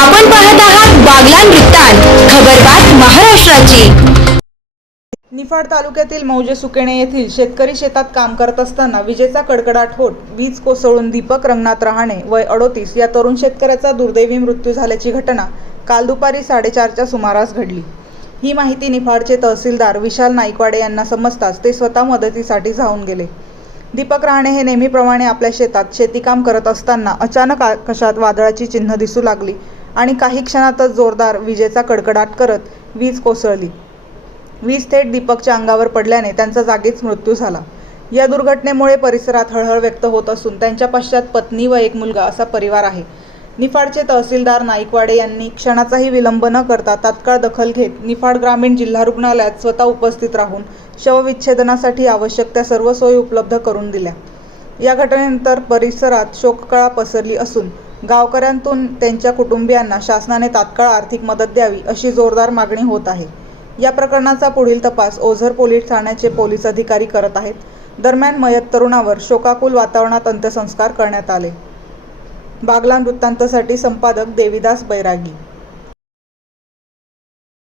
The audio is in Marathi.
आपण पाहत आहात बागलान वृत्तांत खबरबात महाराष्ट्राची. निफाड तालुक्यातील मौजे सुकेणे येथील शेतकरी शेतात काम करत असताना विजेचा कडकडाट होत वीज कोसळून दीपक रंगनाथ रहाणे वय अडोतीस या तरुण शेतकऱ्याचा दुर्दैवी मृत्यू झाल्याची घटना काल दुपारी साडेचारच्या सुमारास घडली. ही माहिती निफाडचे तहसीलदार विशाल नाईकवाडे यांना समजताच ते स्वतः मदतीसाठी धावून गेले. दीपक रहाणे हे नेहमीप्रमाणे आपल्या शेतात शेतीकाम करत असताना अचानक आकाशात वादळाची चिन्ह दिसू लागली. आणि काही क्षणातच जोरदार विजेचा कडकडाट करत वीज कोसळली. वीज थेट दीपकच्या अंगावर पडल्याने त्यांचा जागीच मृत्यू झाला. या दुर्घटनेमुळे परिसरात हळहळ व्यक्त होत असून त्यांच्या पश्चात पत्नी व एक मुलगा असा परिवार आहे. निफाडचे तहसीलदार नाईकवाडे यांनी क्षणाचाही विलंब न करता तात्काळ दखल घेत निफाड ग्रामीण जिल्हा रुग्णालयात स्वतः उपस्थित राहून शवविच्छेदनासाठी आवश्यक त्या सर्व सोयी उपलब्ध करून दिल्या. या घटनेनंतर परिसरात शोककळा पसरली असून गावकऱ्यांतून त्यांच्या कुटुंबियांना शासनाने तात्काळ आर्थिक मदत द्यावी अशी जोरदार मागणी होत आहे. या प्रकरणाचा पुढील तपास ओझर पोलीस ठाण्याचे पोलीस अधिकारी करत आहेत. दरम्यान मयत तरुणावर शोकाकुल वातावरणात अंत्यसंस्कार करण्यात आले. बागलान वृत्तांतसाठी संपादक देविदास बैरागी.